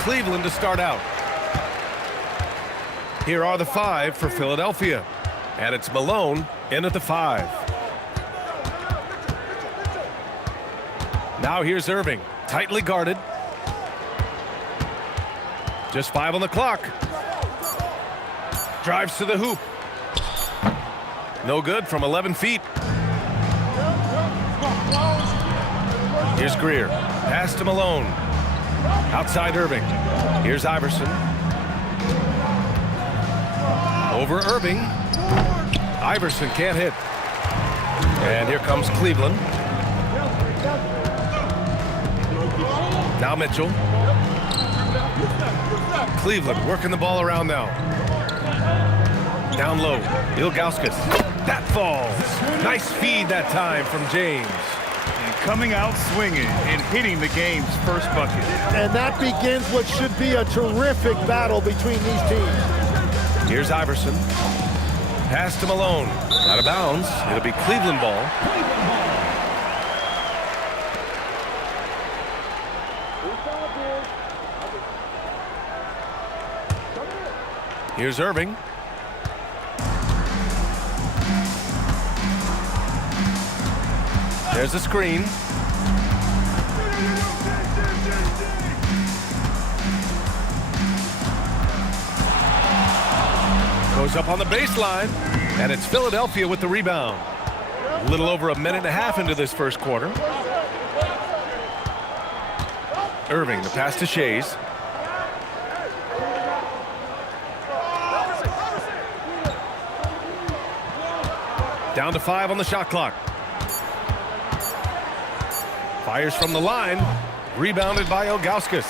Cleveland to start out. Here are the 5 for Philadelphia. And it's Malone in at the 5. Now here's Irving, tightly guarded. Just 5 on the clock. Drives to the hoop. No good from 11 feet. Here's Greer. Pass to Malone. Outside Irving. Here's Iverson. Over Irving. Iverson can't hit. And here comes Cleveland. Now Mitchell. Cleveland working the ball around now. Down low. Ilgauskas. That falls. Nice feed that time from James. And coming out swinging and hitting the game's first bucket. And that begins what should be a terrific battle between these teams. Here's Iverson. Pass to Malone. Out of bounds. It'll be Cleveland ball. Here's Irving. There's the screen. Goes up on the baseline, and it's Philadelphia with the rebound. A little over a minute and a half into this first quarter. Irving, the pass to Shays. Down to 5 on the shot clock. Fires from the line. Rebounded by Ilgauskas.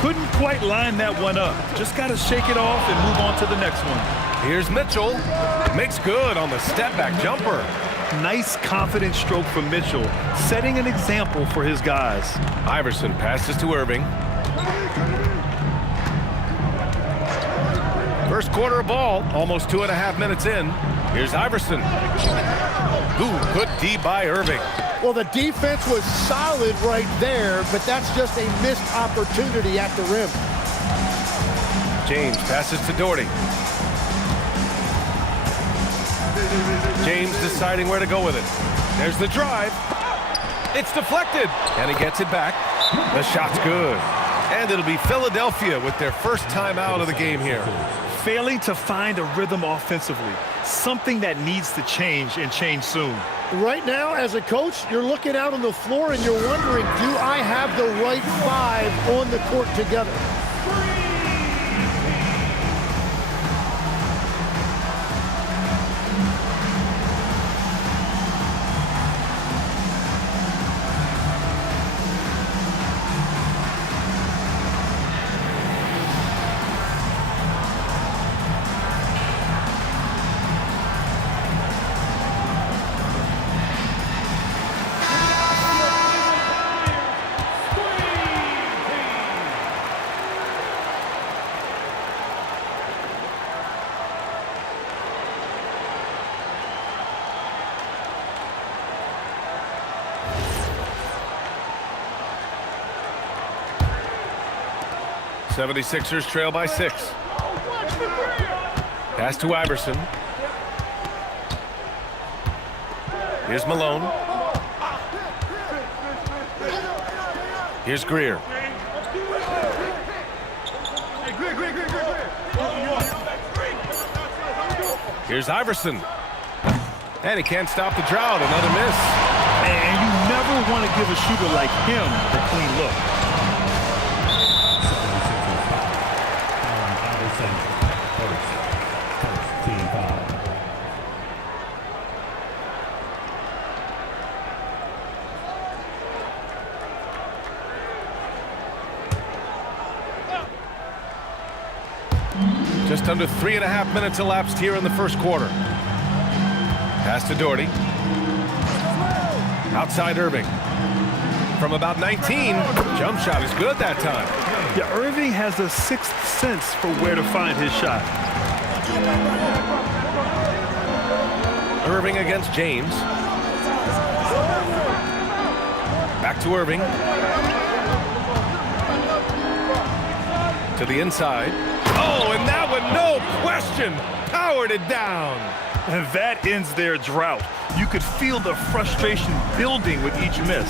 Couldn't quite line that one up. Just got to shake it off and move on to the next one. Here's Mitchell. Makes good on the step-back jumper. Nice, confident stroke from Mitchell, setting an example for his guys. Iverson passes to Irving. First quarter of ball, almost 2.5 minutes in. Here's Iverson. Ooh, good D by Irving. Well, the defense was solid right there, but that's just a missed opportunity at the rim. James passes to Doherty. James deciding where to go with it. There's the drive. It's deflected, and he gets it back. The shot's good. And it'll be Philadelphia with their first time out of the game here. Failing to find a rhythm offensively, something that needs to change and change soon. Right now, as a coach, you're looking out on the floor and you're wondering, do I have the right 5 on the court together? '76ers trail by 6. Pass to Iverson. Here's Malone. Here's Greer. Here's Iverson. And he can't stop the drought. Another miss. And you never want to give a shooter like him the clean look. Just under 3.5 minutes elapsed here in the first quarter. Pass to Doherty. Outside Irving. From about 19, jump shot is good that time. Yeah, Irving has a sixth sense for where to find his shot. Irving against James. Back to Irving. To the inside. Oh, and that one, no question, powered it down. And that ends their drought. You could feel the frustration building with each miss.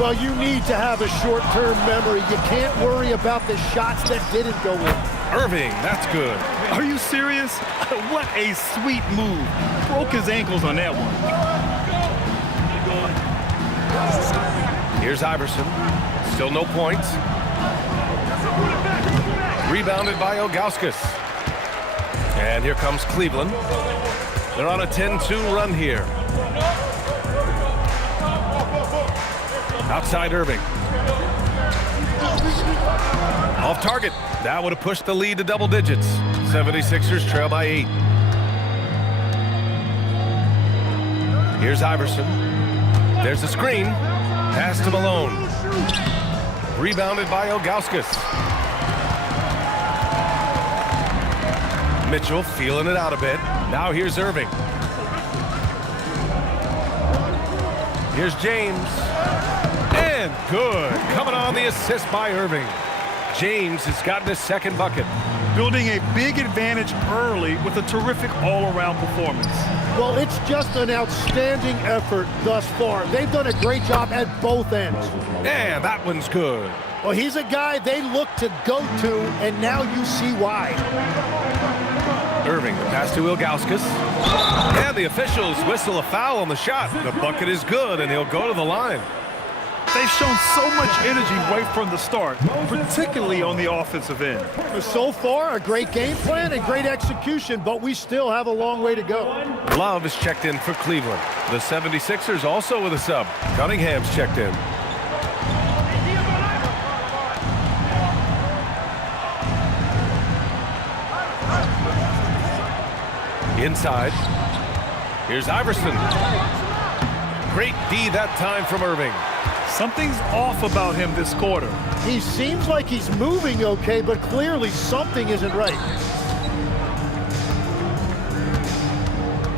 Well, you need to have a short-term memory. You can't worry about the shots that didn't go in. Irving, that's good. Are you serious? What a sweet move. Broke his ankles on that one. Here's Iverson. Still no points. Rebounded by Ilgauskas. And here comes Cleveland. They're on a 10-2 run here. Outside Irving. Off target. That would have pushed the lead to double digits. 76ers trail by 8. Here's Iverson. There's a screen. Pass to Malone. Rebounded by Ilgauskas. Mitchell feeling it out a bit. Now here's Irving. Here's James. And good. Coming on the assist by Irving. James has gotten his second bucket. Building a big advantage early with a terrific all-around performance. Well, it's just an outstanding effort thus far. They've done a great job at both ends. And that one's good. Well, he's a guy they look to go to, and now you see why. Irving, the pass to Ilgauskas. And the officials whistle a foul on the shot. The bucket is good, and he'll go to the line. They've shown so much energy right from the start, particularly on the offensive end. So far, a great game plan and great execution, but we still have a long way to go. Love is checked in for Cleveland. The 76ers also with a sub. Cunningham's checked in. Inside. Here's Iverson. Great D that time from Irving. Something's off about him this quarter. He seems like he's moving okay, but clearly something isn't right.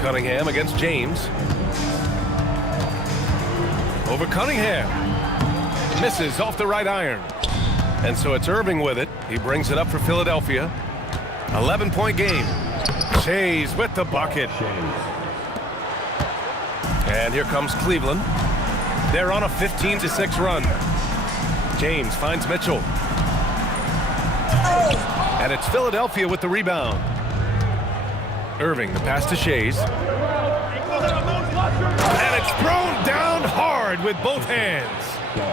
Cunningham against James. Over Cunningham. Misses off the right iron. And so it's Irving with it. He brings it up for Philadelphia. 11-point game. Shays with the bucket. And here comes Cleveland. They're on a 15-6 run. James finds Mitchell. And it's Philadelphia with the rebound. Irving, the pass to Shays. And it's thrown down hard with both hands.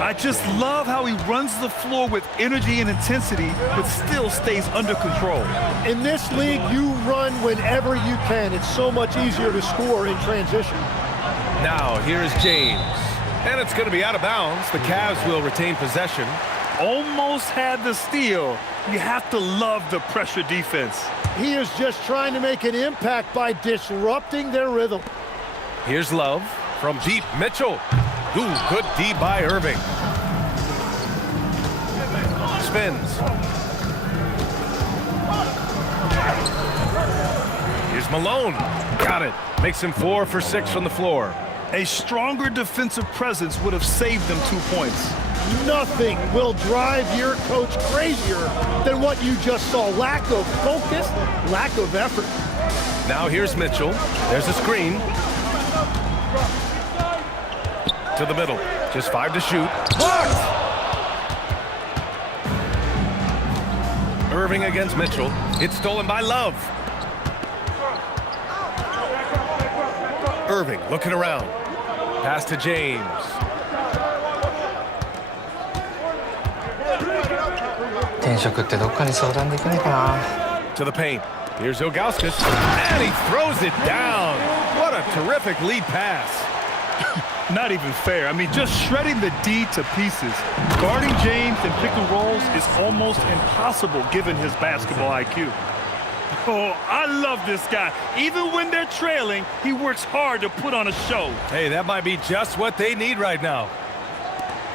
I just love how he runs the floor with energy and intensity, but still stays under control. In this league, you run whenever you can. It's so much easier to score in transition. Now, here's James. And it's going to be out of bounds. The Cavs will retain possession. Almost had the steal. You have to love the pressure defense. He is just trying to make an impact by disrupting their rhythm. Here's Love from deep. Mitchell. Ooh, good D by Irving. Spins. Here's Malone. Got it. Makes him 4 for 6 from the floor. A stronger defensive presence would have saved them 2 points. Nothing will drive your coach crazier than what you just saw. Lack of focus, lack of effort. Now here's Mitchell. There's a screen. To the middle. Just 5 to shoot. Blocked! Irving against Mitchell. It's stolen by Love. Irving looking around. Pass to James. To the paint. Here's Ilgauskas. And he throws it down. What a terrific lead pass. Not even fair. I mean, just shredding the D to pieces. Guarding James in pick and rolls is almost impossible given his basketball IQ. Oh, I love this guy. Even when they're trailing, he works hard to put on a show. Hey, that might be just what they need right now.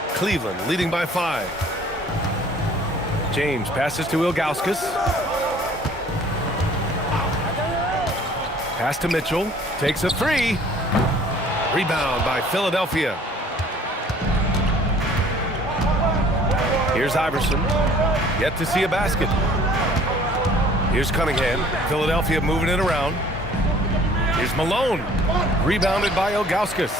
Cleveland leading by 5. James passes to Ilgauskas. Pass to Mitchell. Takes a 3. Rebound by Philadelphia. Here's Iverson. Yet to see a basket. Here's Cunningham. Philadelphia moving it around. Here's Malone. Rebounded by Ilgauskas.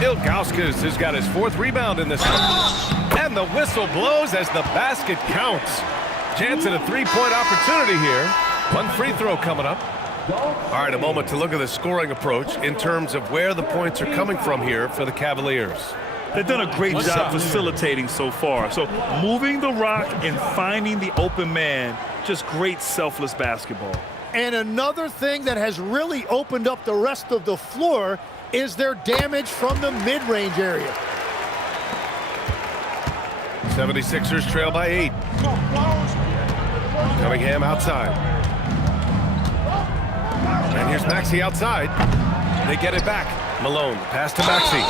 Ilgauskas has got his 4th rebound in this one. And the whistle blows as the basket counts. Chance at a 3-point opportunity here. 1 free throw coming up. All right, a moment to look at the scoring approach in terms of where the points are coming from here for the Cavaliers. They've done a great job facilitating so far. So moving the rock and finding the open man, just great selfless basketball. And another thing that has really opened up the rest of the floor is their damage from the mid-range area. 76ers trail by 8. Cunningham outside. And here's Maxey outside. They get it back. Malone, pass to Maxey.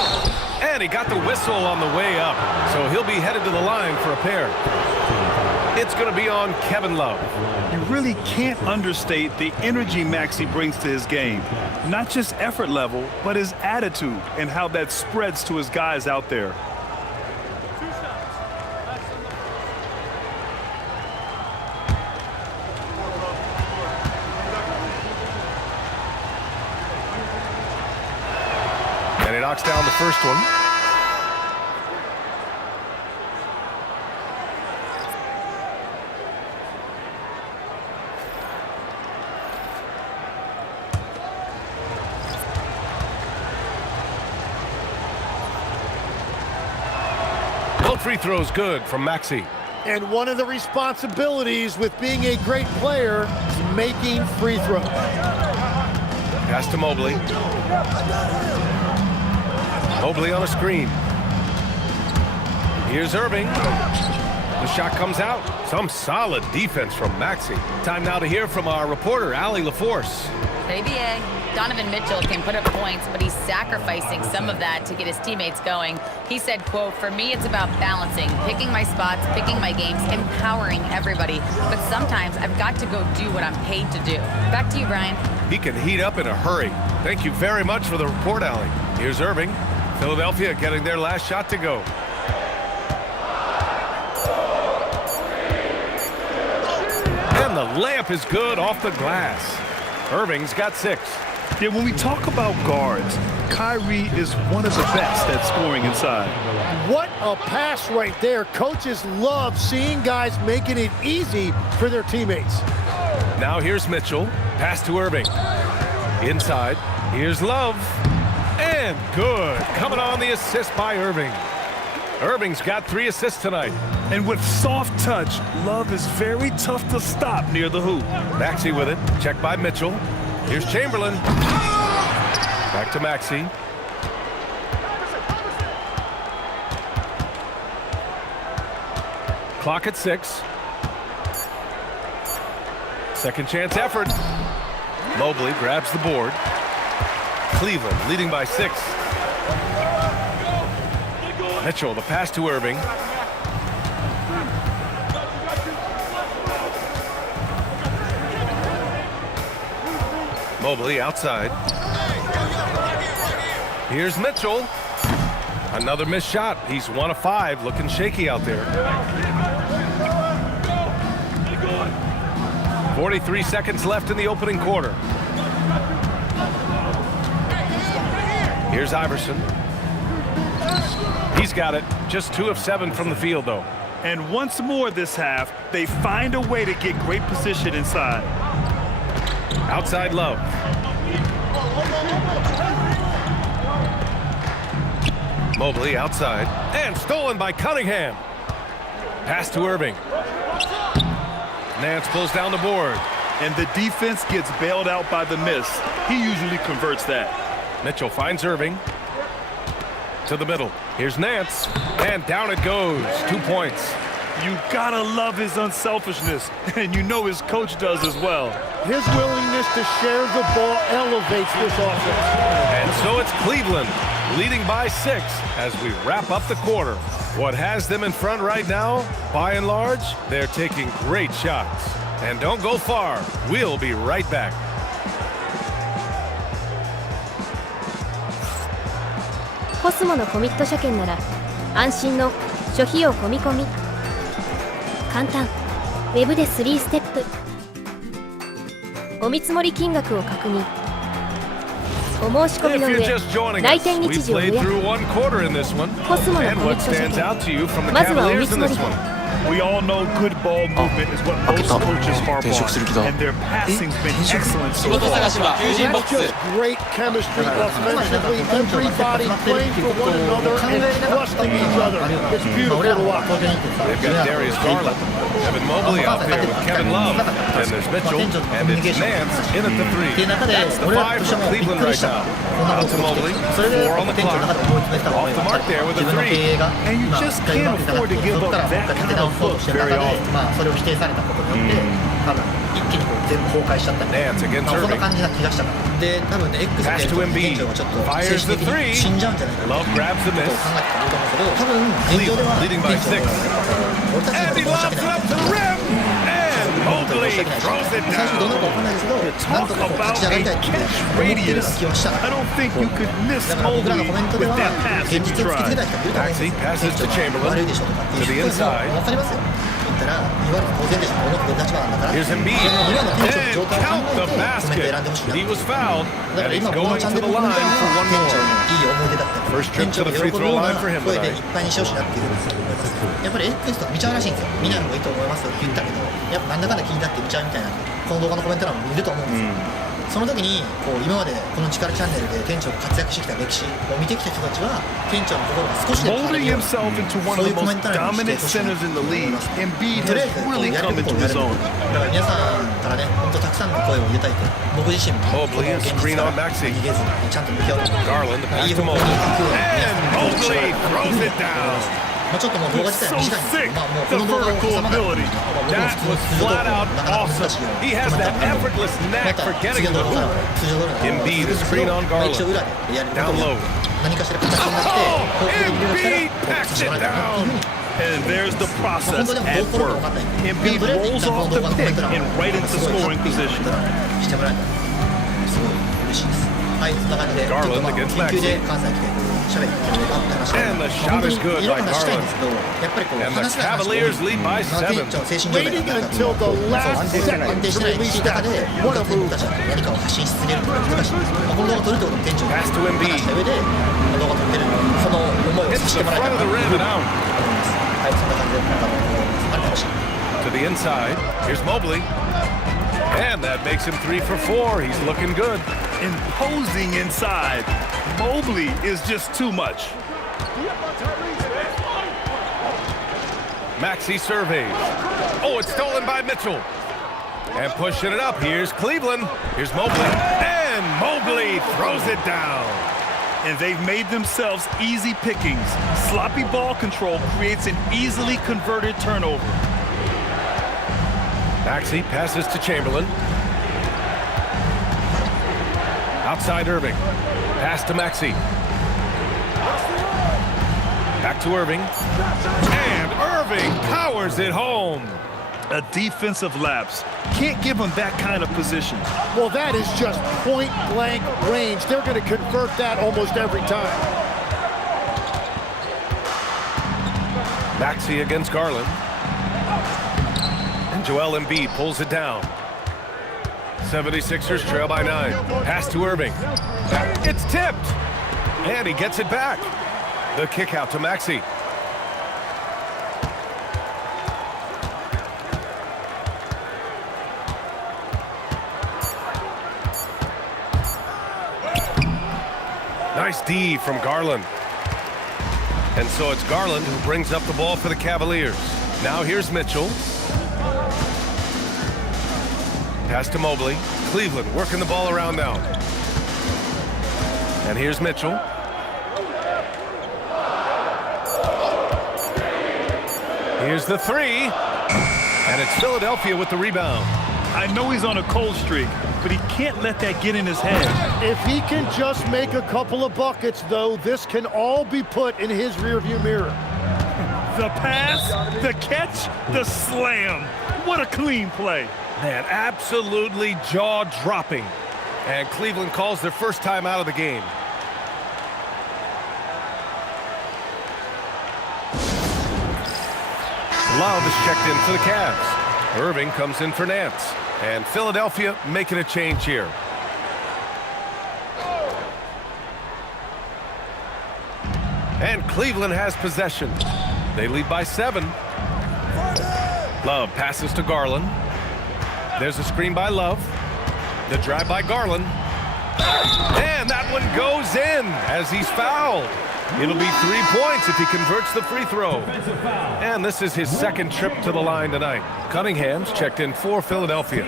And he got the whistle on the way up. So he'll be headed to the line for a pair. It's going to be on Kevin Love. You really can't understate the energy Maxey brings to his game. Not just effort level, but his attitude and how that spreads to his guys out there. And he knocks down the first one. Both free throws good from Maxey. And one of the responsibilities with being a great player is making free throws. Pass to Mobley. Mobley on a screen. Here's Irving. The shot comes out. Some solid defense from Maxey. Time now to hear from our reporter, Allie LaForce. ABA, Donovan Mitchell can put up points, but he's sacrificing some of that to get his teammates going. He said, quote, "For me, it's about balancing, picking my spots, picking my games, empowering everybody. But sometimes I've got to go do what I'm paid to do." Back to you, Brian. He can heat up in a hurry. Thank you very much for the report, Allie. Here's Irving. Philadelphia getting their last shot to go. And the layup is good off the glass. Irving's got 6. Yeah, when we talk about guards, Kyrie is one of the best at scoring inside. What a pass right there. Coaches love seeing guys making it easy for their teammates. Now here's Mitchell. Pass to Irving. Inside. Here's Love. And good. Coming on the assist by Irving. Irving's got 3 assists tonight. And with soft touch, Love is very tough to stop near the hoop. Maxey with it. Checked by Mitchell. Here's Chamberlain. Back to Maxey. Clock at 6. Second chance effort. Mobley grabs the board. Cleveland leading by 6. Mitchell, the pass to Irving. Mobley outside. Here's Mitchell. Another missed shot. He's 1 of 5, looking shaky out there. 43 seconds left in the opening quarter. Here's Iverson. He's got it. Just 2 of 7 from the field, though. And once more this half, they find a way to get great position inside. Outside Love. Mobley outside. And stolen by Cunningham. Pass to Irving. Nance pulls down the board. And the defense gets bailed out by the miss. He usually converts that. Mitchell finds Irving. To the middle. Here's Nance. And down it goes. 2 points. You gotta love his unselfishness. And you know his coach does as well. His willingness to share the ball elevates this offense. And so it's Cleveland leading by 6 as we wrap up the quarter. What has them in front right now, by and large, they're taking great shots. And don't go far. We'll be right back. Cosmo のコミット車検なら安心の諸費用込み込み。簡単。ウェブで3ステップ。見積もり金額を確認。お申し込み If の you're 上、 just joining 来 us, 店 we 日時を予 played 約。 through one quarter in this one. コスモの And コミ what ット車 stands 検。 out to you from the まずはお見 Cavaliers 積 in もり this 金。 one? We all know good ball movement is what most coaches harp 転職する気だ。 on, and their passing's been excellent 仕 so 事 far. 探しは求人ボッ That's クス just great chemistry offensively. Everybody playing for one another and trusting each other. It's beautiful to watch. They've got Darius Garland, Evan Mobley out there with Kevin Love. Then there's Mitchell, and it's Nance in at the three. That's the five for Cleveland right now. Out to Mobley, 4 on the clock. Off the mark there with a three. And you just can't afford to give up that kind of look very often. それを否定されたことによって、多分一気に全部崩壊しちゃったみたいな、 Nance against そんな Irving. 感じな気がしたから。で、多分ね、X って Pass to 店 Embiid. 長がちょっと Fires 精 the 神的 three. に死んじゃうんじゃないかな Love grabs the ことを miss. 考えてたと思うんですけど、多分現状では Leading 店 by 長 6. 俺たち And に he は申し lobs 訳 it ない。 up to the rim. And 本当に Mobley 申し訳ないし、 throws it 最初どうなるか down. 分かんないですけど、なんとかこう Talk 勝ち上がり about たいって思ってるような気はした。 I don't think you could miss だから僕らの Mobley コメントで with は that pass 現 if 実 you を突きつけ tried. た人いると思うんですよ。 Maxey passes to 店長が Chamberlain. 悪いでしょとかっていう To the 人 inside. 分かりますよ。言ったら言われて当然でしょと思ってる立場なんだから、 Here's Embiid. 今の店長の状 And 態を count 考 the えてコメント basket. 選んでほしいな。 He was fouled. だか And ら he's 今この going チャン to ネ the ルのコメント line は for one 店長 more. にいい思い出だったり、 First trip 店長 to が the 喜 free ぶよ throw うな line for him 声で tonight. いっぱいにしてほしいなっていう。やっぱり X とか見ちゃうらしいんですよ。見ない方がいいと思いますって言ったけど、やっぱなんだかんだ気になって見ちゃうみたいな、この動画のコメント欄もいると思うんですよ。その時にこう今までこの力チャンネルで店長が活躍してきた歴史を見てきた人たちは、店長の心が少しでも変われ Molding るような、 himself into one そ of うい the うコメン most ト欄にして dominant ほしい centers in the league. Embiid とりあ has えず really やる come こと into をや his る。 own. だから皆さんからね、本当たくさんの声を入れたいと、僕自身もこの Mobley 現 is 実 screen か on ら Maxey. 逃げずにちゃんと向き合う。 Garland, the いい pass to 方向 Mobley. に行くように And Mobley throws it down. まあちょっともう動画自体は短いんですけど、まあもうこの動画を収まる。 That was flat out awesome. He has that effortless ま knack た for 次 getting の the 動画から hoop. 通常通りの Embiid is screen on まあ Garland. 一応裏でやること Down に low. 何かしら形になって、 Oh, 方向的に動かしたら Embiid してもらえたらなっていうふうに。 And there's the まあ本 process 当でも at どう転ぶか work. 分かんないんで、 Embiid とりあえず rolls 一旦この off 動 the 画のコメン pick ト欄 and right into すごいハッ scoring ピーな position. コメント欄してもらえたらすごい嬉しいです。はい、そんな感じで、ちょっ Garland とまあ against 緊急で関西来て喋ってきてあって話したい。 And the 本 shot 当 is に good いろ by んな話したいん Garland. ですけど、やっぱりこう And the 話せない話が多い。 Cavaliers lead by まあ 7. 店長の精神状態 Waiting が until the last 安 second 定し to てない release 中 that. で、 What 部 a 活に move. 僕たちは何かを発信し続けるっていうのは難しいんです。まあこの動画を撮るってことも店長が Pass to Embiid. 話した上で、動画を撮ってるその思いをさ Hits せ the てもらえた front ら of な the と思い rim ま and す。 out. はい、そんな感じで、ありがとうございました。 To the inside. Here's Mobley. And that makes him 3 for 4. He's looking good. Imposing inside. Mobley is just too much. Maxey surveys. Oh, it's stolen by Mitchell. And pushing it up. Here's Cleveland. Here's Mobley. And Mobley throws it down. And they've made themselves easy pickings. Sloppy ball control creates an easily converted turnover. Maxey passes to Chamberlain. Outside Irving. Pass to Maxey. Back to Irving. And Irving powers it home. A defensive lapse. Can't give them that kind of position. Well, that is just point-blank range. They're going to convert that almost every time. Maxey against Garland. And Joel Embiid pulls it down. 76ers trail by 9. Pass to Irving. It's tipped. And he gets it back. The kick out to Maxey. Nice D from Garland. And so it's Garland who brings up the ball for the Cavaliers. Now here's Mitchell. Pass to Mobley. Cleveland working the ball around now. And here's Mitchell. Here's the three. And it's Philadelphia with the rebound. I know he's on a cold streak, but he can't let that get in his head. If he can just make a couple of buckets, though, this can all be put in his rearview mirror. The pass, the catch, the slam. What a clean play. Man, absolutely jaw-dropping. And Cleveland calls their first time out of the game. Love is checked in for the Cavs. Irving comes in for Nance. And Philadelphia making a change here. And Cleveland has possession. They lead by 7. Love passes to Garland. There's a screen by Love. The drive by Garland. And that one goes in as he's fouled. It'll be 3 points if he converts the free throw. And this is his second trip to the line tonight. Cunningham's checked in for Philadelphia.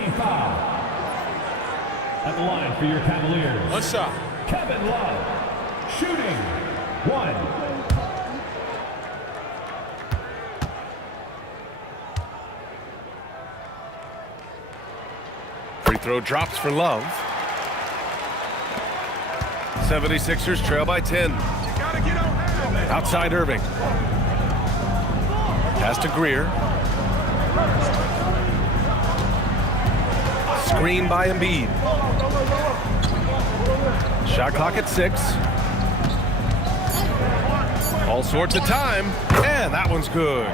At the line for your Cavaliers. One shot. Kevin Love. Shooting. 1. Free throw drops for Love. 76ers trail by 10. Outside Irving. Pass to Greer. Screen by Embiid. Shot clock at 6. All sorts of time. And that one's good.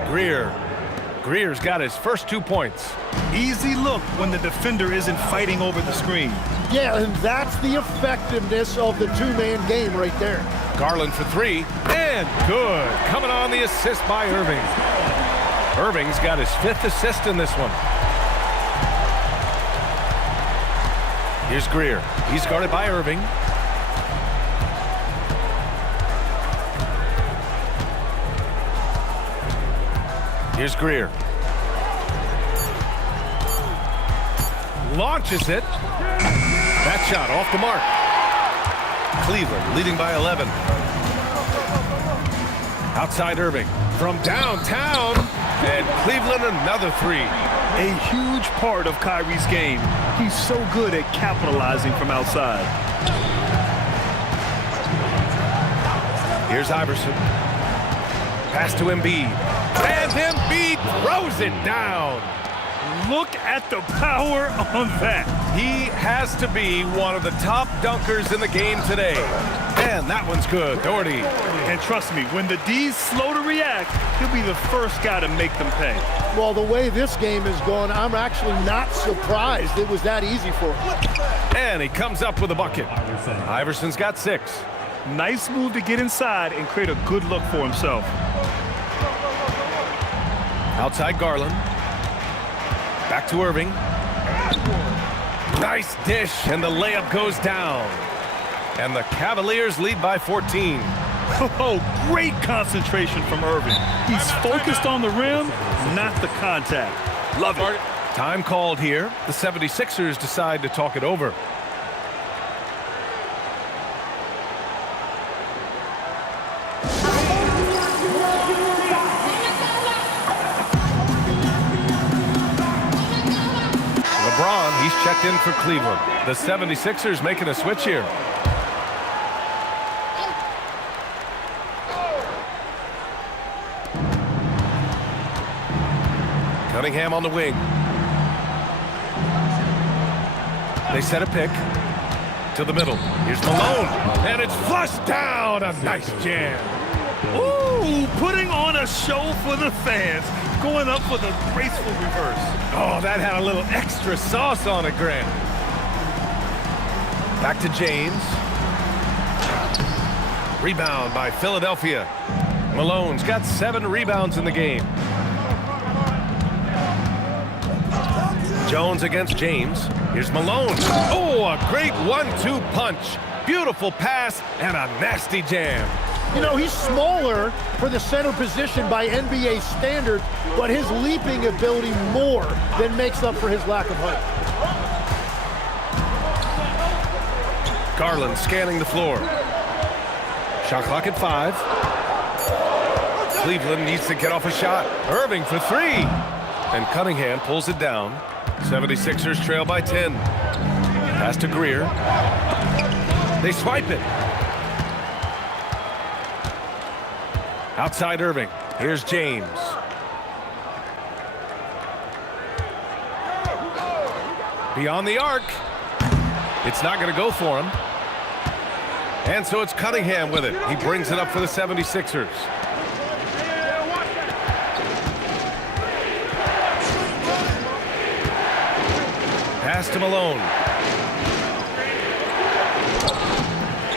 Greer's got his first 2 points. Easy look when the defender isn't fighting over the screen. Yeah, and that's the effectiveness of the two-man game right there. Garland for 3, and good. Coming on the assist by Irving. Irving's got his 5th assist in this one. Here's Greer. He's guarded by Irving. Here's Greer. Launches it. That shot off the mark. Cleveland leading by 11. Outside Irving from downtown, and Cleveland another 3. A huge part of Kyrie's game. He's so good at capitalizing from outside. Here's Iverson. Pass to Embiid. And Embiid throws it down. Look at the power on that. He has to be one of the top dunkers in the game today. And that one's good. Doherty. And trust me, when the D's slow to react, he'll be the first guy to make them pay. Well, the way this game is going, I'm actually not surprised it was that easy for him. And he comes up with a bucket. Iverson's got 6. Nice move to get inside and create a good look for himself. Outside Garland. Back to Irving. Nice dish, and the layup goes down. And the Cavaliers lead by 14. Oh, great concentration from Irving. He's focused on the rim, not the contact. Love it. Time called here. The 76ers decide to talk it over. LeBron, he's checked in for Cleveland. The 76ers making a switch here. Cunningham on the wing. They set a pick to the middle. Here's Malone, and it's flushed down. A nice jam. Ooh, putting on a show for the fans. Going up with a graceful reverse. Oh, that had a little extra sauce on it, Grant. Back to James. Rebound by Philadelphia. Malone's got 7 rebounds in the game. Jones against James. Here's Malone. Oh, a great 1-2 punch. Beautiful pass and a nasty jam. You know, he's smaller for the center position by NBA standards, but his leaping ability more than makes up for his lack of height. Garland scanning the floor. Shot clock at 5. Cleveland needs to get off a shot. Irving for 3. And Cunningham pulls it down. 76ers trail by 10. Pass to Greer. They swipe it. Outside Irving. Here's James. Beyond the arc. It's not going to go for him. And so it's Cunningham with it. He brings it up for the 76ers. Pass to Malone.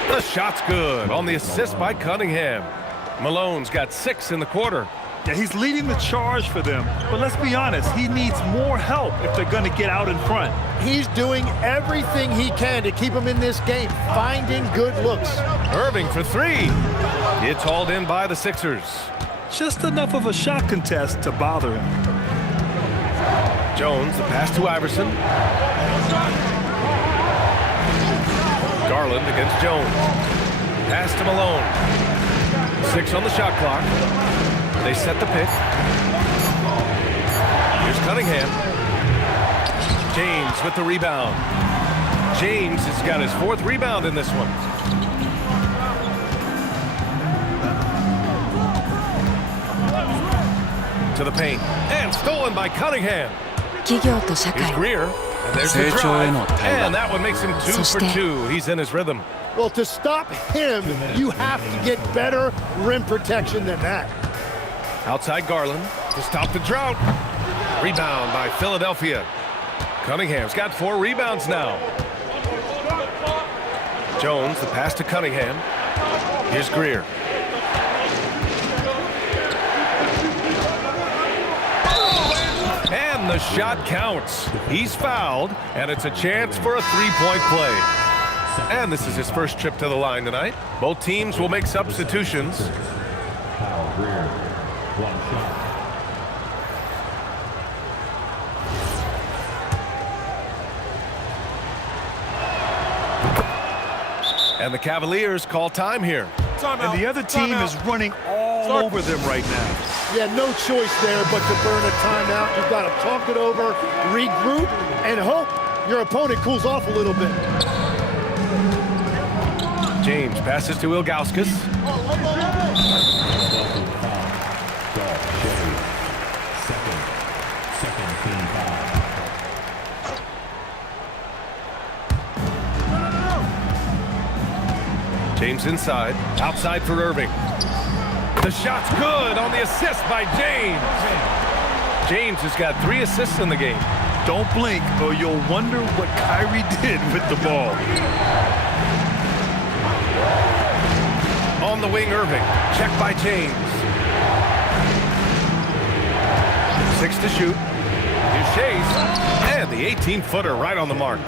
The shot's good on the assist by Cunningham. Malone's got 6 in the quarter. Yeah, he's leading the charge for them, but let's be honest, he needs more help if they're going to get out in front. He's doing everything he can to keep him in this game, finding good looks. Irving for 3. It's hauled in by the Sixers. Just enough of a shot contest to bother him. Jones, the pass to Iverson. Garland against Jones. Pass to Malone. 6 on the shot clock. They set the pick. Here's Cunningham. James with the rebound. James has got his 4th rebound in this one. To the paint. And stolen by Cunningham. 企業と社 Here's 会 Greer. And there's the 成長への drive. 対話 And that one makes him 2 for 2. He's in his rhythm. Well, to stop him, you have to get better rim protection than that. Outside Garland to stop the drought. Rebound by Philadelphia. Cunningham's got 4 rebounds now. Jones, the pass to Cunningham. Here's Greer. And the shot counts. He's fouled, and it's a chance for a 3-point play. And this is his first trip to the line tonight. Both teams will make substitutions. Foul Greer. 1 shot. And the Cavaliers call time here. And the other team is running all over them right now. Yeah, no choice there but to burn a timeout. You've got to talk it over, regroup, and hope your opponent cools off a little bit. James passes to Ilgauskas. Second team foul. James inside. Outside for Irving. The shot's good on the assist by James. James has got 3 assists in the game. Don't blink or you'll wonder what Kyrie did with the ball. On the wing, Irving. Check by James. 6 to shoot. Here's Shays. And the 18-footer right on the mark.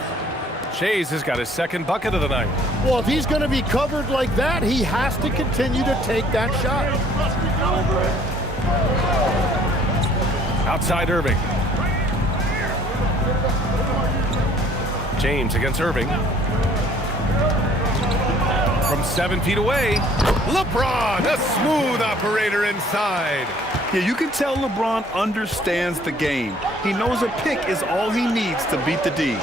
Shays has got his 2nd bucket of the night. Well, if he's going to be covered like that, he has to continue to take that shot. Outside Irving. James against Irving. From 7 feet away, LeBron, a smooth operator inside. Yeah, you can tell LeBron understands the game. He knows a pick is all he needs to beat the D.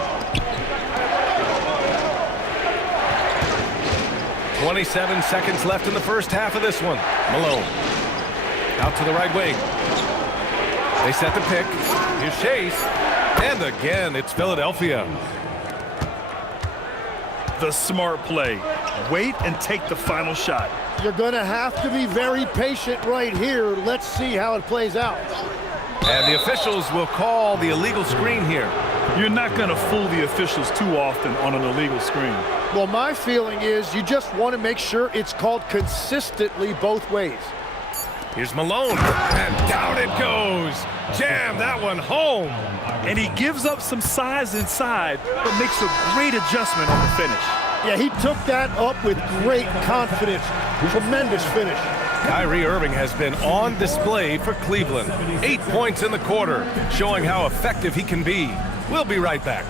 27 seconds left in the first half of this one. Malone. Out to the right wing. They set the pick. Here's Chase. And again, it's Philadelphia. The smart play. Wait and take the final shot. You're going to have to be very patient right here. Let's see how it plays out. And the officials will call the illegal screen here. You're not going to fool the officials too often on an illegal screen. Well, my feeling is you just want to make sure it's called consistently both ways. Here's Malone, and down it goes. Jam that one home. And he gives up some size inside, but makes a great adjustment on the finish. Yeah, he took that up with great confidence. Tremendous finish. Kyrie Irving has been on display for Cleveland. 8 points in the quarter, showing how effective he can be. We'll be right back.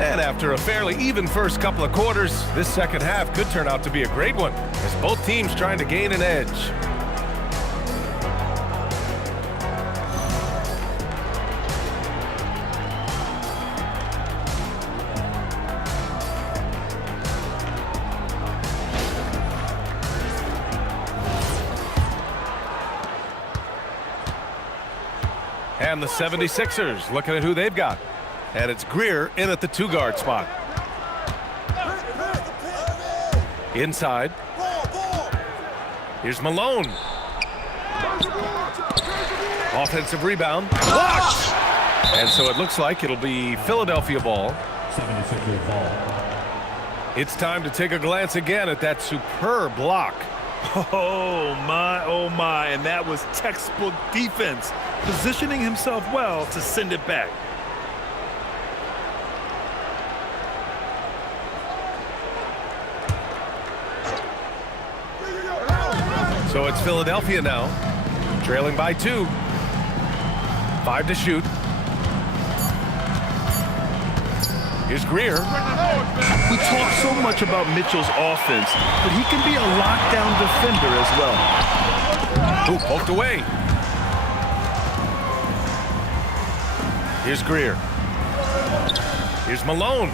And after a fairly even first couple of quarters, this second half could turn out to be a great one, as both teams trying to gain an edge. And the 76ers looking at who they've got. And it's Greer in at the 2-guard spot. Inside. Here's Malone. Offensive rebound. Blocked! And so it looks like it'll be Philadelphia ball. 76ers ball. It's time to take a glance again at that superb block. Oh my, and that was textbook defense, positioning himself well to send it back. So it's Philadelphia now, trailing by 2. 5 to shoot. Here's Greer. We talk so much about Mitchell's offense, but he can be a lockdown defender as well. Ooh, poked away. Here's Greer. Here's Malone.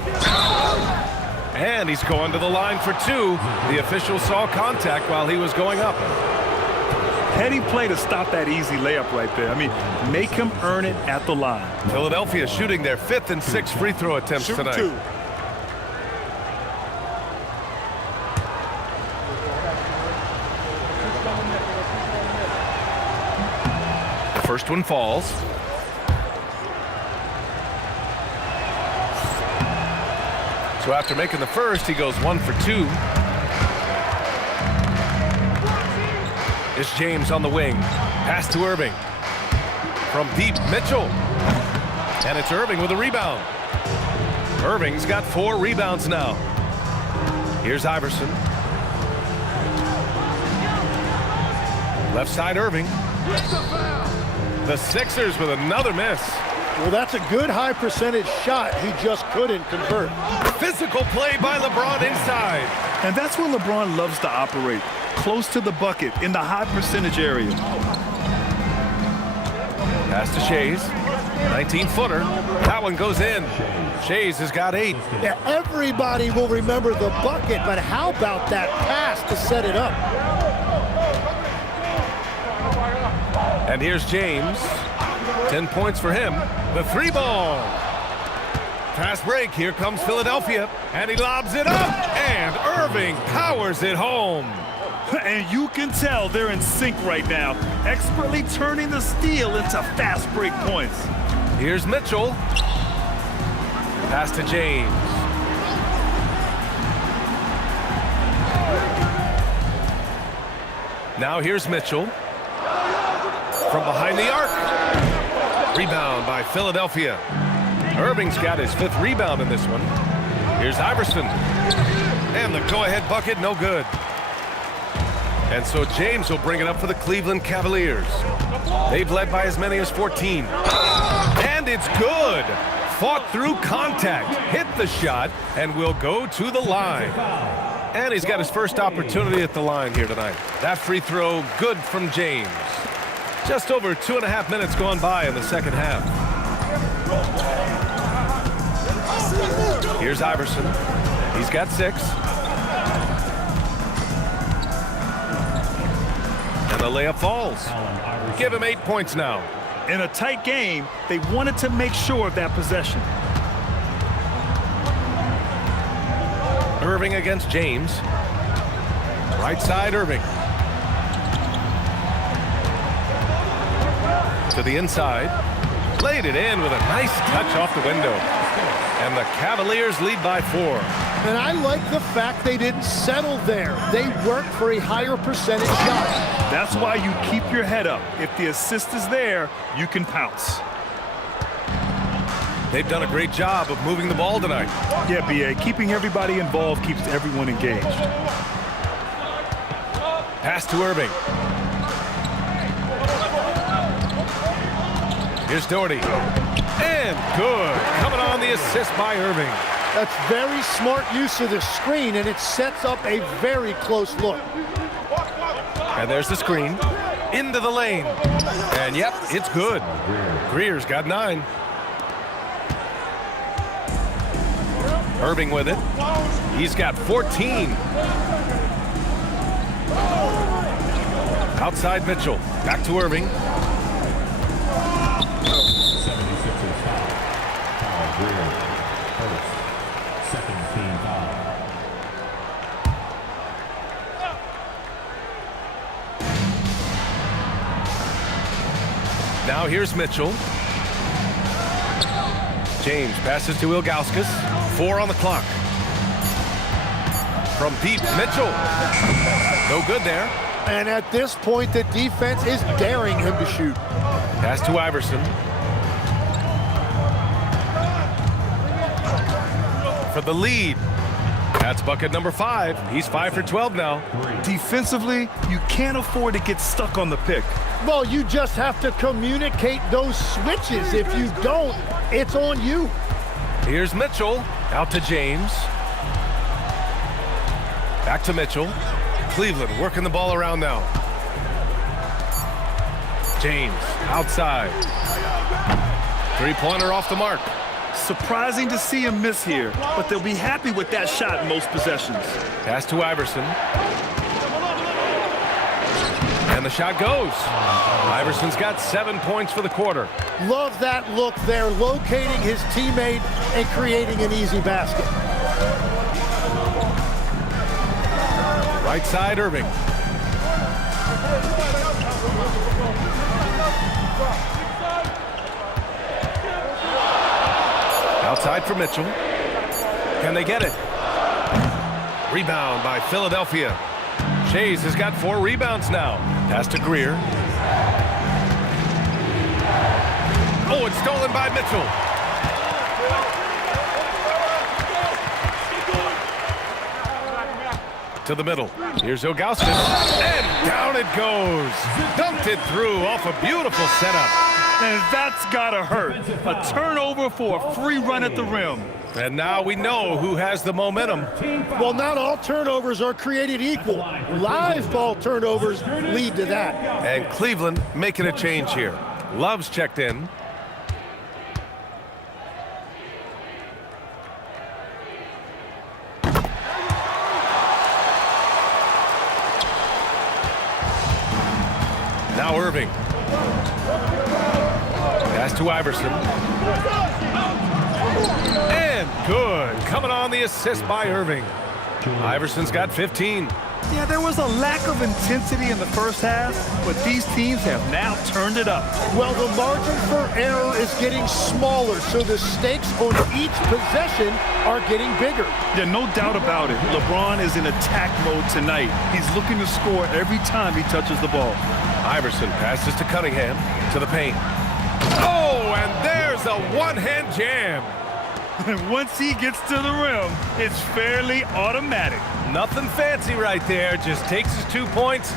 And he's going to the line for 2. The official saw contact while he was going up. Heady play to stop that easy layup right there. I mean, make him earn it at the line. Philadelphia shooting their 5th and 6th free throw attempts tonight. 2. The first one falls. So after making the first, he goes 1 for 2. It's James on the wing. Pass to Irving. From deep, Mitchell. And it's Irving with a rebound. Irving's got 4 rebounds now. Here's Iverson. Left side, Irving. The Sixers with another miss. Well, that's a good high percentage shot. He just couldn't convert. Physical play by LeBron inside. And that's where LeBron loves to operate, close to the bucket in the high percentage area. Pass to Shays. 19-footer. That one goes in. Shays has got 8. Yeah, everybody will remember the bucket, but how about that pass to set it up? And here's James. 10 points for him. The 3-ball. Fast break. Here comes Philadelphia. And he lobs it up. And Irving powers it home. And you can tell they're in sync right now, expertly turning the steal into fast break points. Here's Mitchell. Pass to James. Now here's Mitchell. From behind the arc. Rebound by Philadelphia. Irving's got his 5th rebound in this one. Here's Iverson. And the go-ahead bucket, no good. And so James will bring it up for the Cleveland Cavaliers. They've led by as many as 14. And it's good. Fought through contact, hit the shot, and will go to the line. And he's got his first opportunity at the line here tonight. That free throw, good from James. Just over 2.5 minutes gone by in the second half. Here's Iverson. He's got 6. And the layup falls. Give him 8 points now. In a tight game, they wanted to make sure of that possession. Irving against James. Right side, Irving. To the inside. Laid it in with a nice touch off the window. And the Cavaliers lead by 4. And I like the fact they didn't settle there. They worked for a higher percentage shot. That's why you keep your head up. If the assist is there, you can pounce. They've done a great job of moving the ball tonight. Yeah, B.A., keeping everybody involved keeps everyone engaged. Pass to Irving. Here's Doherty. And good. Coming on the assist by Irving. That's very smart use of the screen, and it sets up a very close look. And there's the screen. Into the lane. And yep, it's good. Greer's got 9. Irving with it. He's got 14. Outside Mitchell. Back to Irving. 76ers foul. Kyle Greer, first, second team foul. Now here's Mitchell. James passes to Ilgauskas. 4 on the clock. From deep, Mitchell. No good there. And at this point, the defense is daring him to shoot. Pass to Iverson. For the lead. That's bucket number 5. He's 5 for 12 now. Defensively, you can't afford to get stuck on the pick. Well, you just have to communicate those switches. If you don't, it's on you. Here's Mitchell. Out to James. Back to Mitchell. Cleveland working the ball around now. James outside. 3-pointer off the mark. Surprising to see him miss here, but they'll be happy with that shot in most possessions. Pass to Iverson. And the shot goes. Iverson's got 7 points for the quarter. Love that look there, locating his teammate and creating an easy basket. Right side, Irving. Outside for Mitchell. Can they get it? Rebound by Philadelphia. Shays has got 4 rebounds now. Pass to Greer. Oh, it's stolen by Mitchell. To the middle. Here's Ilgauskas. And down it goes. Dumped it through off a beautiful setup. And that's gotta hurt. A turnover for a free run at the rim. And now we know who has the momentum. Well, not all turnovers are created equal. Live ball turnovers lead to that. And Cleveland making a change here. Love's checked in. Now Irving. Pass to Iverson. And good. Coming on the assist by Irving. Iverson's got 15. Yeah, there was a lack of intensity in the first half, but these teams have now turned it up. Well, the margin for error is getting smaller, so the stakes on each possession are getting bigger. Yeah, no doubt about it. LeBron is in attack mode tonight. He's looking to score every time he touches the ball. Iverson passes to Cunningham, to the paint. Oh, and there's a one-hand jam. And once he gets to the rim, it's fairly automatic. Nothing fancy right there. Just takes his 2 points,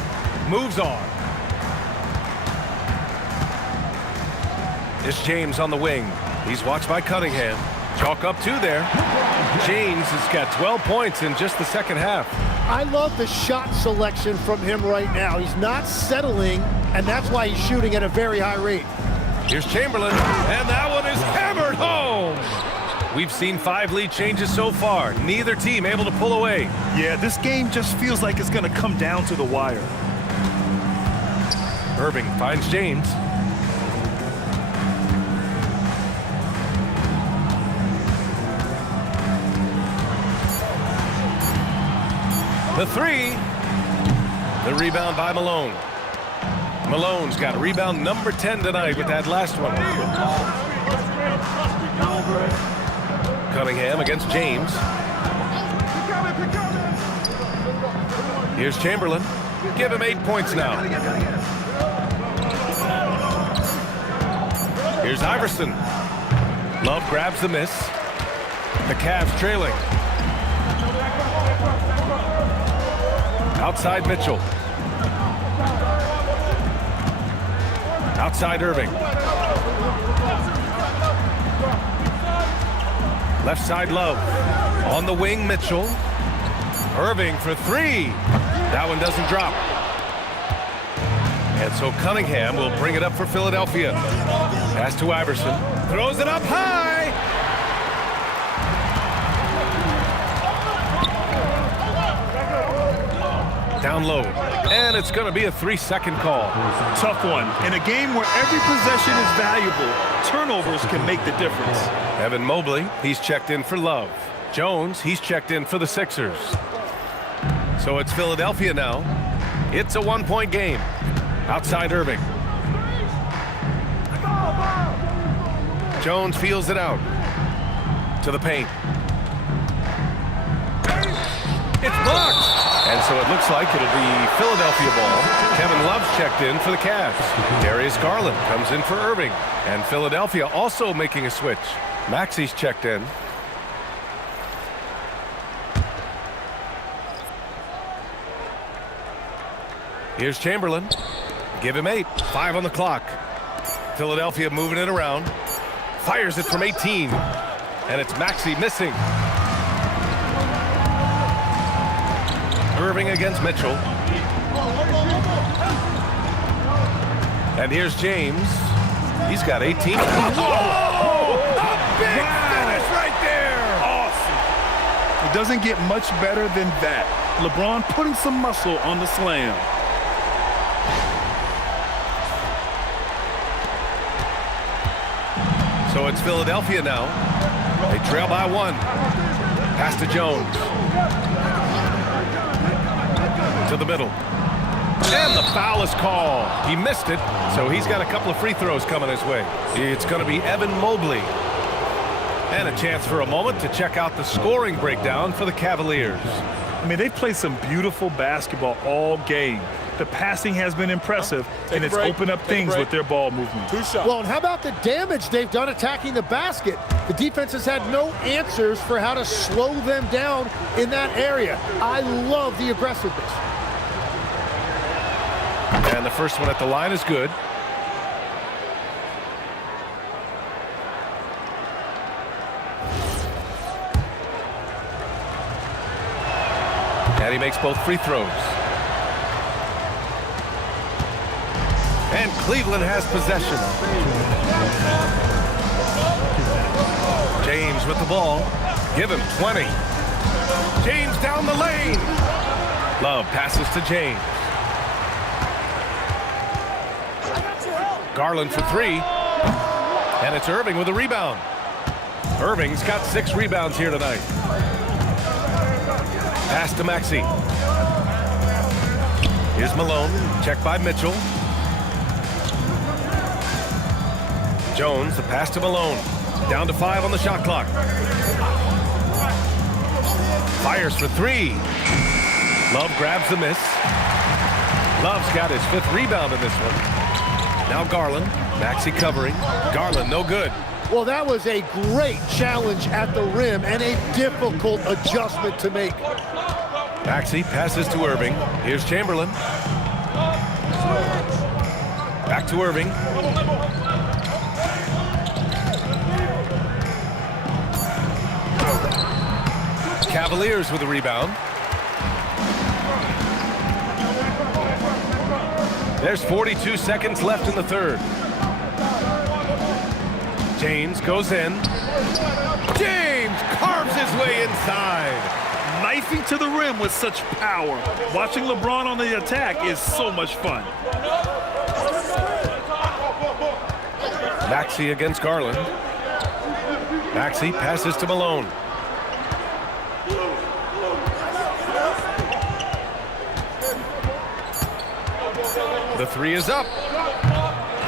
moves on. It's James on the wing. He's watched by Cunningham. Chalk up 2 there. James has got 12 points in just the second half. I love the shot selection from him right now. He's not settling, and that's why he's shooting at a very high rate. Here's Chamberlain, and that one is hammered home. We've seen 5 lead changes so far. Neither team able to pull away. Yeah, this game just feels like it's going to come down to the wire. Irving finds James. The 3. The rebound by Malone. Malone's got rebound number 10 tonight with that last one. Cunningham against James. Here's Chamberlain. Give him 8 points now. Here's Iverson. Love grabs the miss. The Cavs trailing. Outside Mitchell. Outside Irving. Left side Love. On the wing, Mitchell. Irving for three. That one doesn't drop. And so Cunningham will bring it up for Philadelphia. Pass to Iverson. Throws it up high. Down low. And it's going to be a 3-second call. Tough one. In a game where every possession is valuable, turnovers can make the difference. Evan Mobley, he's checked in for Love. Jones, he's checked in for the Sixers. So it's Philadelphia now. It's a 1-point game. Outside Irving. Jones feels it out. To the paint. It's blocked. And so it looks like it'll be Philadelphia ball. Kevin Love's checked in for the Cavs. Darius Garland comes in for Irving. And Philadelphia also making a switch. Maxi's checked in. Here's Chamberlain. Give him 8. 5 on the clock. Philadelphia moving it around. Fires it from 18. And it's Maxey missing. Irving against Mitchell. And here's James. He's got 18. Oh! A big finish right there! Awesome. It doesn't get much better than that. LeBron putting some muscle on the slam. So it's Philadelphia now. They trail by 1. Pass to Jones. To the middle. And the foul is called. He missed it, so he's got a couple of free throws coming his way. It's going to be Evan Mobley. And a chance for a moment to check out the scoring breakdown for the Cavaliers. I mean, they've played some beautiful basketball all game. The passing has been impressive, and it's opened up things with their ball movement. 2 shots. Well, and how about the damage they've done attacking the basket? The defense has had no answers for how to slow them down in that area. I love the aggressiveness. And the first one at the line is good. And he makes both free throws. And Cleveland has possession. James with the ball. Give him 20. James down the lane. Love passes to James. Garland for 3. And it's Irving with a rebound. Irving's got 6 rebounds here tonight. Pass to Maxey. Here's Malone. Checked by Mitchell. Jones, the pass to Malone. Down to 5 on the shot clock. Fires for 3. Love grabs the miss. Love's got his 5th rebound in this one. Now Garland. Maxey covering. Garland, no good. Well, that was a great challenge at the rim and a difficult adjustment to make. Maxey passes to Irving. Here's Chamberlain. Back to Irving. Cavaliers with a rebound. There's 42 seconds left in the third. James goes in. James carves his way inside. Knifing to the rim with such power. Watching LeBron on the attack is so much fun. Maxey against Garland. Maxey passes to Malone. The 3 is up.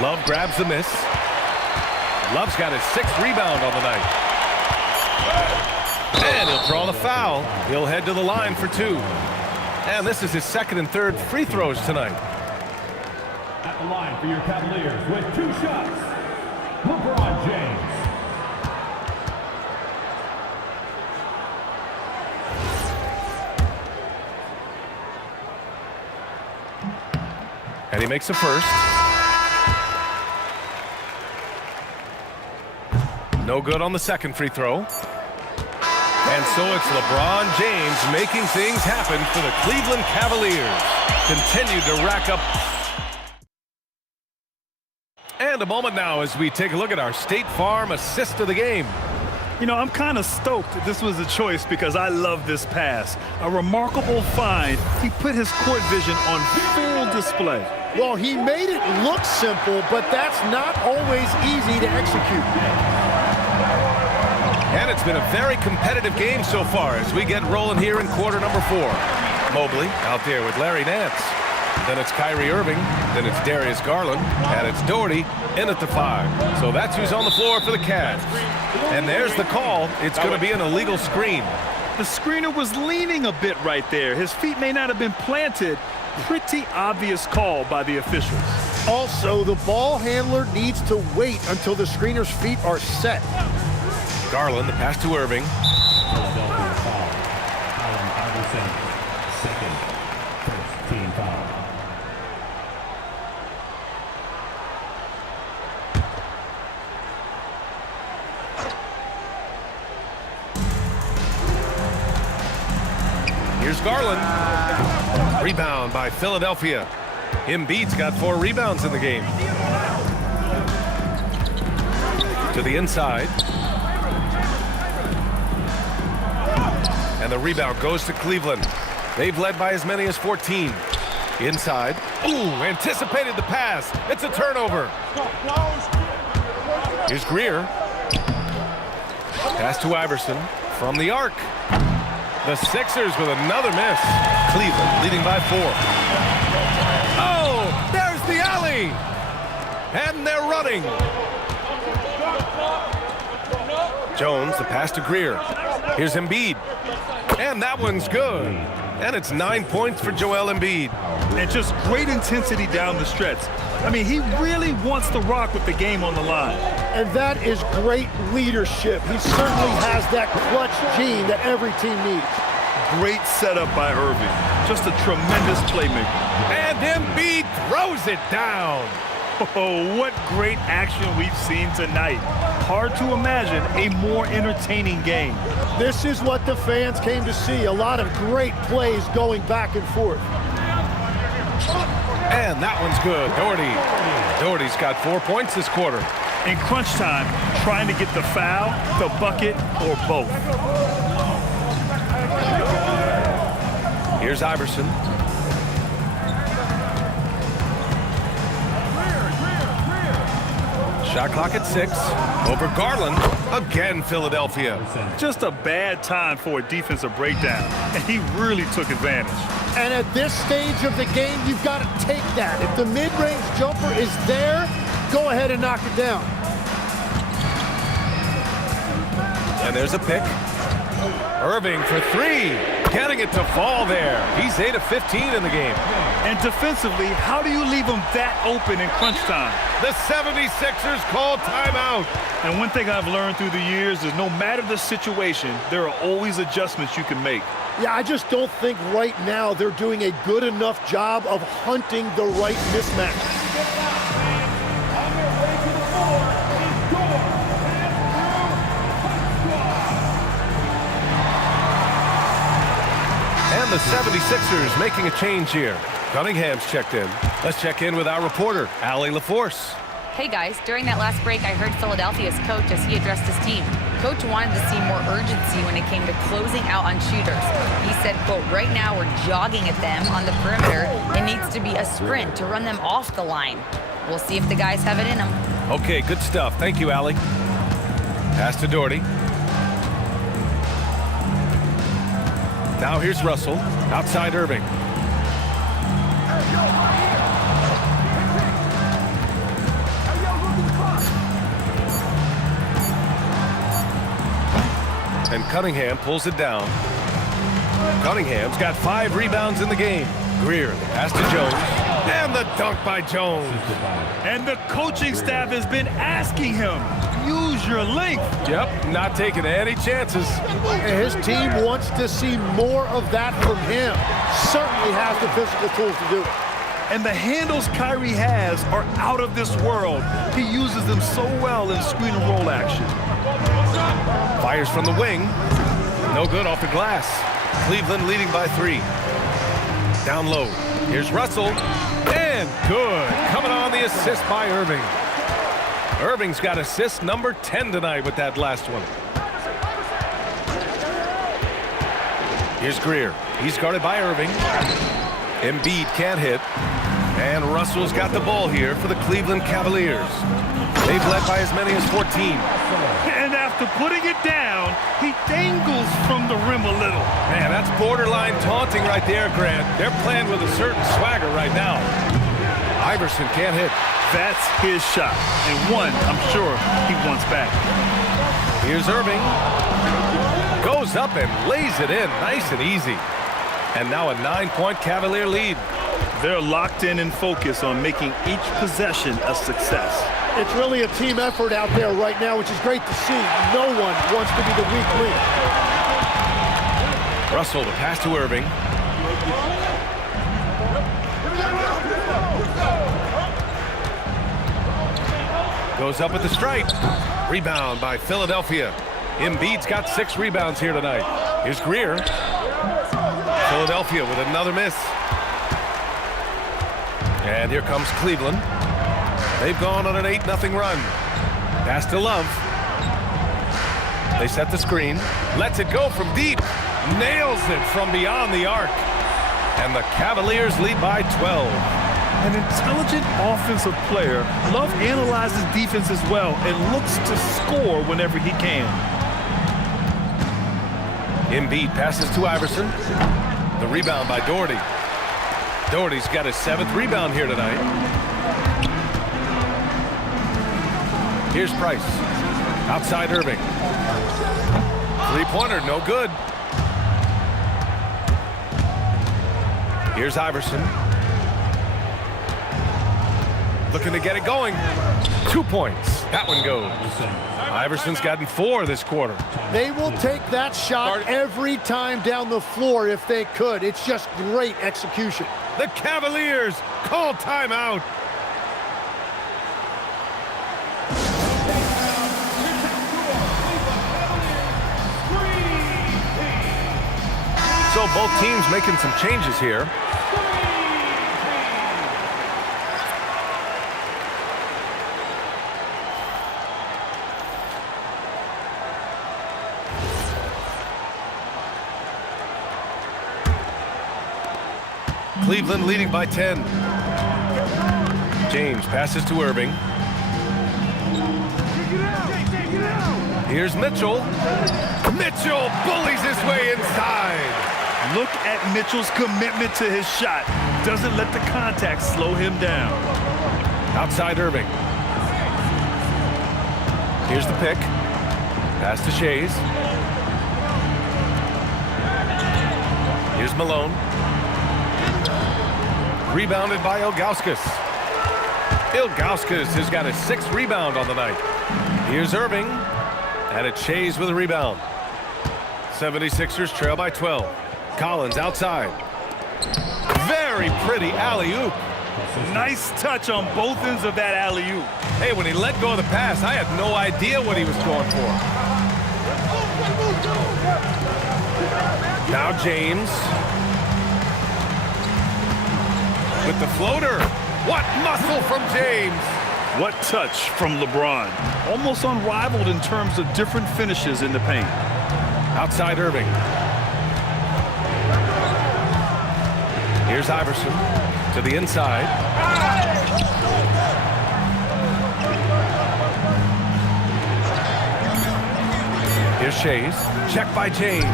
Love grabs the miss. Love's got his 6th rebound on the night. And he'll draw the foul. He'll head to the line for 2. And this is his 2nd and 3rd free throws tonight. At the line for your Cavaliers with 2 shots, LeBron James. And he makes a first. No good on the 2nd free throw. And so it's LeBron James making things happen for the Cleveland Cavaliers. Continue to rack up. And a moment now as we take a look at our State Farm assist of the game. You know, I'm kind of stoked that this was a choice because I love this pass. A remarkable find. He put his court vision on full display. Well, he made it look simple, but that's not always easy to execute. And it's been a very competitive game so far as we get rolling here in quarter number 4. Mobley out there with Larry Nance. Then it's Kyrie Irving. Then it's Darius Garland. And it's Doherty in at the 5. So that's who's on the floor for the Cavs. And there's the call. It's going to be an illegal screen. The screener was leaning a bit right there. His feet may not have been planted. Pretty obvious call by the officials. Also, the ball handler needs to wait until the screener's feet are set. Garland, the pass to Irving. Philadelphia foul. Allen Iverson, second. First team foul. Here's Garland. Rebound by Philadelphia. Embiid's got 4 rebounds in the game. To the inside. And the rebound goes to Cleveland. They've led by as many as 14. Inside. Ooh, anticipated the pass. It's a turnover. Here's Greer. Pass to Iverson from the arc. The Sixers with another miss. Cleveland leading by 4. Oh, there's the alley. And they're running. Jones, the pass to Greer. Here's Embiid. And that one's good. And it's 9 points for Joel Embiid. And just great intensity down the stretch. I mean, he really wants to rock with the game on the line. And that is great leadership. He certainly has that clutch gene that every team needs. Great setup by Irving. Just a tremendous playmaker. And Embiid throws it down. Oh, what great action we've seen tonight. Hard to imagine a more entertaining game. This is what the fans came to see. A lot of great plays going back and forth. And that one's good. Doherty's got 4 points this quarter. In crunch time, trying to get the foul, the bucket, or both. Here's Iverson. Shot clock at 6. Over Garland. Again, Philadelphia. Just a bad time for a defensive breakdown, and he really took advantage. And at this stage of the game, you've got to take that. If the mid-range jumper is there, go ahead and knock it down. And there's a pick. Irving for 3. Getting it to fall there. He's 8 of 15 in the game. And defensively, how do you leave him that open in crunch time? The 76ers call timeout. And one thing I've learned through the years is no matter the situation, there are always adjustments you can make. Yeah, I just don't think right now they're doing a good enough job of hunting the right mismatch. And the 76ers making a change here. Cunningham's checked in. Let's check in with our reporter, Allie LaForce. Hey guys, during that last break, I heard Philadelphia's coach as he addressed his team. Coach wanted to see more urgency when it came to closing out on shooters. He said, quote, right now we're jogging at them on the perimeter. It needs to be a sprint to run them off the line. We'll see if the guys have it in them. Okay, good stuff. Thank you, Allie. Pass to Doherty. Now here's Russell. Outside Irving. And Cunningham pulls it down. Cunningham's got 5 rebounds in the game. Greer, the pass to Jones. And the dunk by Jones. And the coaching staff has been asking him, use your length. Yep, not taking any chances. And his team wants to see more of that from him. Certainly has the physical tools to do it. And the handles Kyrie has are out of this world. He uses them so well in screen and roll action. Fires from the wing. No good off the glass. Cleveland leading by 3. Down low. Here's Russell. And good. Coming on the assist by Irving. Irving's got assist number 10 tonight with that last one. Here's Greer. He's guarded by Irving. Embiid can't hit. And Russell's got the ball here for the Cleveland Cavaliers. They've led by as many as 14. And after putting it down, he dangles from the rim a little. Man, that's borderline taunting right there, Grant. They're playing with a certain swagger right now. Iverson can't hit. That's his shot. And one, I'm sure, he wants back. Here's Irving. Goes up and lays it in nice and easy. And now a 9-point Cavalier lead. They're locked in and focused on making each possession a success. It's really a team effort out there right now, which is great to see. No one wants to be the weak link. Russell to pass to Irving. Goes up with the strike. Rebound by Philadelphia. Embiid's got 6 rebounds here tonight. Here's Greer. Philadelphia with another miss. And here comes Cleveland. They've gone on an 8-0 run. Pass to Love. They set the screen. Lets it go from deep. Nails it from beyond the arc. And the Cavaliers lead by 12. An intelligent offensive player, Love analyzes defense as well and looks to score whenever he can. Embiid passes to Iverson. The rebound by Doherty. Doherty's got his 7th rebound here tonight. Here's Price. Outside Irving. 3-pointer, no good. Here's Iverson. Looking to get it going. 2 points. That one goes. Iverson's gotten 4 this quarter. They will take that shot every time down the floor if they could. It's just great execution. The Cavaliers call timeout. So both teams making some changes here. Cleveland leading by 10. James passes to Irving. Here's Mitchell. Mitchell bullies his way inside. Look at Mitchell's commitment to his shot. Doesn't let the contact slow him down. Outside Irving. Here's the pick. Pass to Shays. Here's Malone. Rebounded by Ilgauskas. Ilgauskas has got his 6th rebound on the night. Here's Irving. And it's Shays with a rebound. 76ers trail by 12. Collins outside. Very pretty alley-oop. Nice touch on both ends of that alley-oop. Hey, when he let go of the pass, I had no idea what he was going for. Now James. With the floater. What muscle from James. What touch from LeBron. Almost unrivaled in terms of different finishes in the paint. Outside Irving. Here's Iverson to the inside. Here's Shays. Check by James.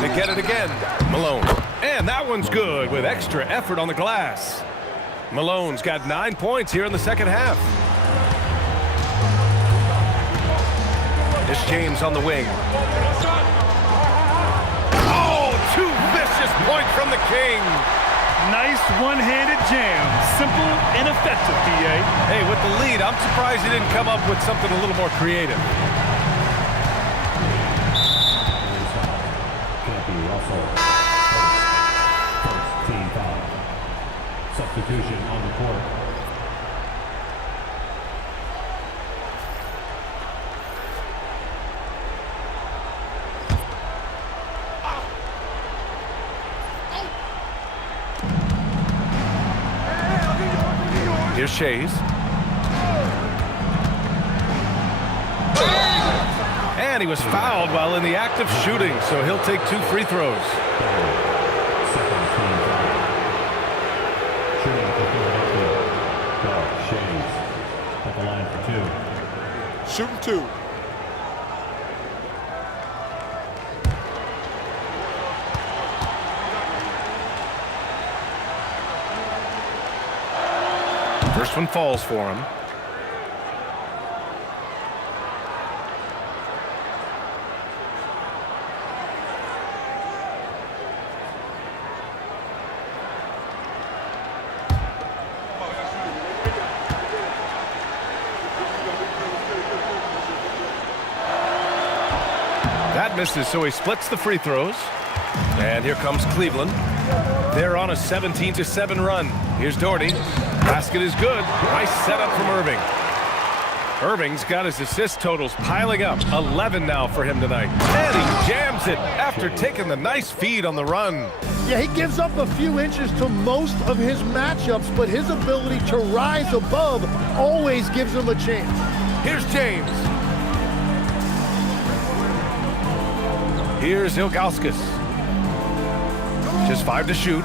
They get it again. Malone. And that one's good with extra effort on the glass. Malone's got 9 points here in the second half. It's James on the wing. Oh, 2 vicious points from the King. Nice one-handed jam. Simple and effective, PA. Hey, with the lead, I'm surprised he didn't come up with something a little more creative. Substitution on the court. Here's Shays. And he was fouled while in the act of shooting, so he'll take 2 free throws. Second team foul. Shooting for Philadelphia. Shays at the line for 2. Shooting 2. First one falls for him. That misses, so he splits the free throws. And here comes Cleveland. They're on a 17-7 run. Here's Doherty. Basket is good. Nice setup from Irving. Irving's got his assist totals piling up. 11 now for him tonight. And he jams it after taking the nice feed on the run. Yeah, he gives up a few inches to most of his matchups, but his ability to rise above always gives him a chance. Here's James. Here's Ilgauskas. Just 5 to shoot.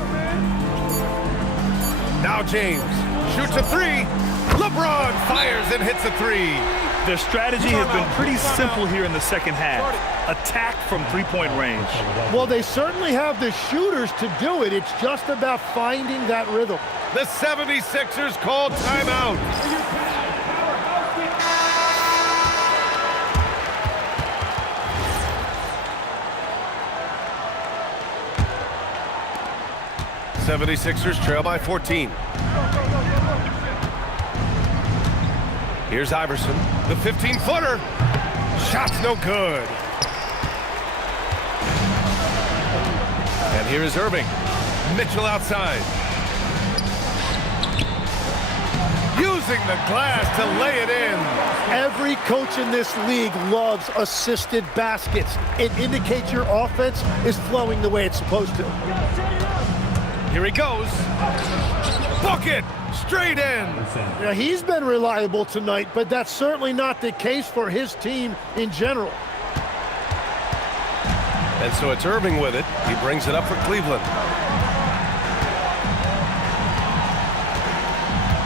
Now James shoots a 3. LeBron fires and hits a 3. Their strategy has been pretty simple here in the second half. Attack from three-point range. Well, they certainly have the shooters to do it. It's just about finding that rhythm. The 76ers call timeout. '76ers trail by 14. Here's Iverson, the 15-footer. Shot's no good. And here is Irving. Mitchell outside. Using the glass to lay it in. Every coach in this league loves assisted baskets. It indicates your offense is flowing the way it's supposed to. Here he goes. Bucket! Straight in. Yeah, he's been reliable tonight, but that's certainly not the case for his team in general. And so it's Irving with it. He brings it up for Cleveland.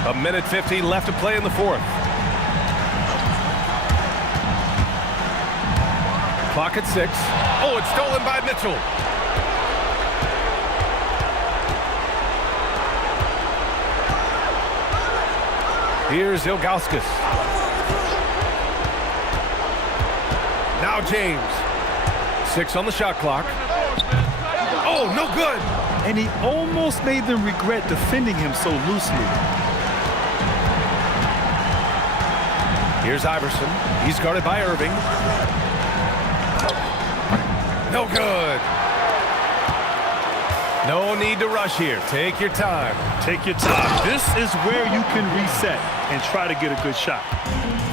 1:50 left to play in the fourth. Clock at 6. Oh, it's stolen by Mitchell. Here's Ilgauskas. Now James. 6 on the shot clock. Oh, no good. And he almost made them regret defending him so loosely. Here's Iverson. He's guarded by Irving. No good. No need to rush here. Take your time. Take your time. This is where you can reset and try to get a good shot.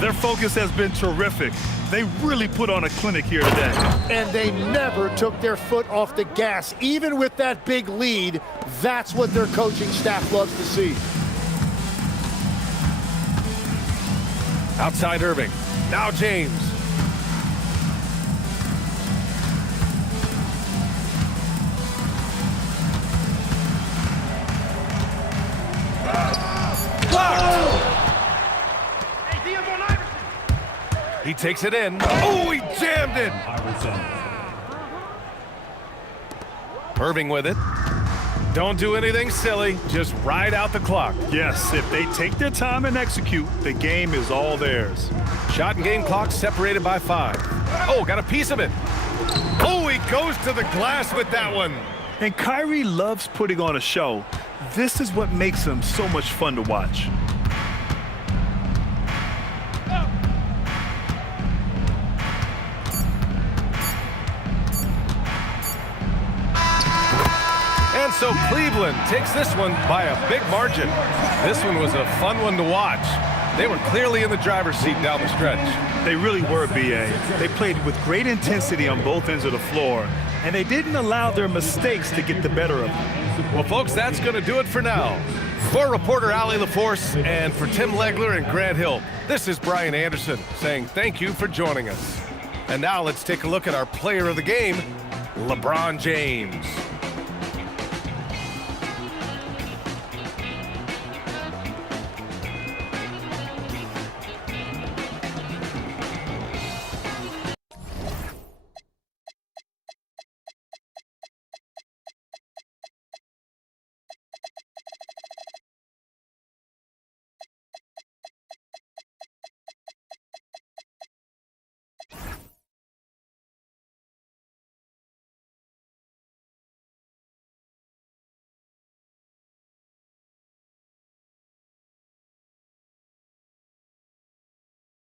Their focus has been terrific. They really put on a clinic here today. And they never took their foot off the gas. Even with that big lead, that's what their coaching staff loves to see. Outside Irving. Now James. He takes it in. Oh, he jammed it. Irving with it. Don't do anything silly. Just ride out the clock. Yes, if they take their time and execute, the game is all theirs. Shot and game clock separated by 5. Oh, got a piece of it. Oh, he goes to the glass with that one. And Kyrie loves putting on a show. This is what makes him so much fun to watch. And so Cleveland takes this one by a big margin. This one was a fun one to watch. They were clearly in the driver's seat down the stretch. They really were, B.A. They played with great intensity on both ends of the floor, and they didn't allow their mistakes to get the better of them. Well, folks, that's going to do it for now. For reporter Ali LaForce and for Tim Legler and Grant Hill, this is Brian Anderson saying thank you for joining us. And now let's take a look at our player of the game, LeBron James.